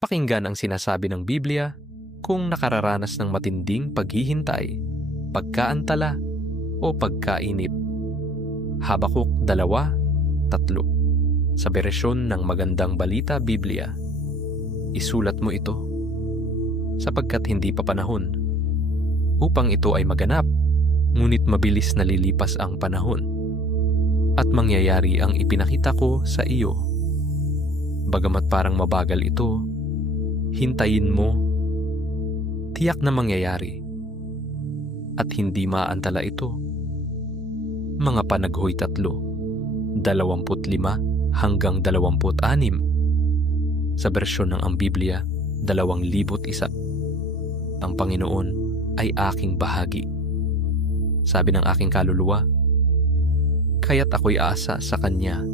Pakinggan ang sinasabi ng Biblia kung nakararanas ng matinding paghihintay, pagkaantala, o pagkainip. Habakuk 2:3 sa bersyon ng Magandang Balita Biblia. Isulat mo ito, sapagkat hindi pa panahon upang ito ay maganap, ngunit mabilis na lilipas ang panahon, at mangyayari ang ipinakita ko sa iyo. Bagamat parang mabagal ito, hintayin mo, tiyak na mangyayari, at hindi maantala ito. Mga Panaghoy 3:25-26 sa bersyon ng Ang Biblia 2001. Ang Panginoon ay aking bahagi, sabi ng aking kaluluwa, kaya't ako'y aasa sa Kanya.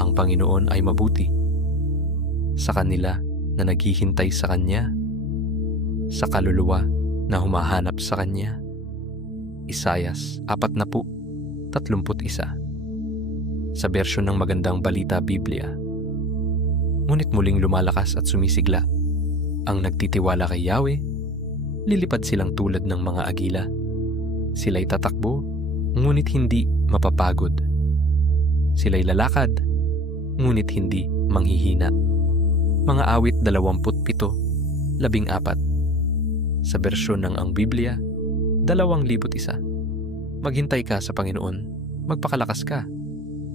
Ang Panginoon ay mabuti sa kanila na naghihintay sa Kanya, sa kaluluwa na humahanap sa Kanya. Isayas 40:31 sa bersyon ng Magandang Balita Biblia. Ngunit muling lumalakas at sumisigla ang nagtitiwala kay Yahweh. Lilipad silang tulad ng mga agila. Sila'y tatakbo, ngunit hindi mapapagod. Sila'y lalakad, ngunit hindi manghihina. Mga Awit 27:14 sa bersyon ng Ang Biblia 2001. Maghintay ka sa Panginoon, magpakalakas ka,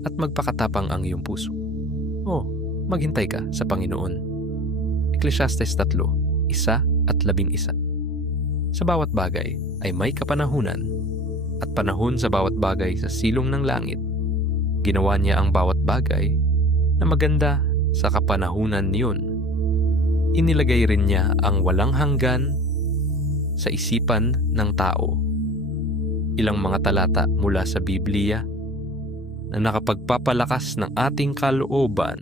at magpakatapang ang iyong puso. Maghintay ka sa Panginoon. Ecclesiastes 3:1-11. Sa bawat bagay ay may kapanahunan, at panahon sa bawat bagay sa silong ng langit. Ginawa niya ang bawat bagay na maganda sa kapanahunan niyon. Inilagay rin niya ang walang hanggan sa isipan ng tao. Ilang mga talata mula sa Biblia na nakapagpapalakas ng ating kalooban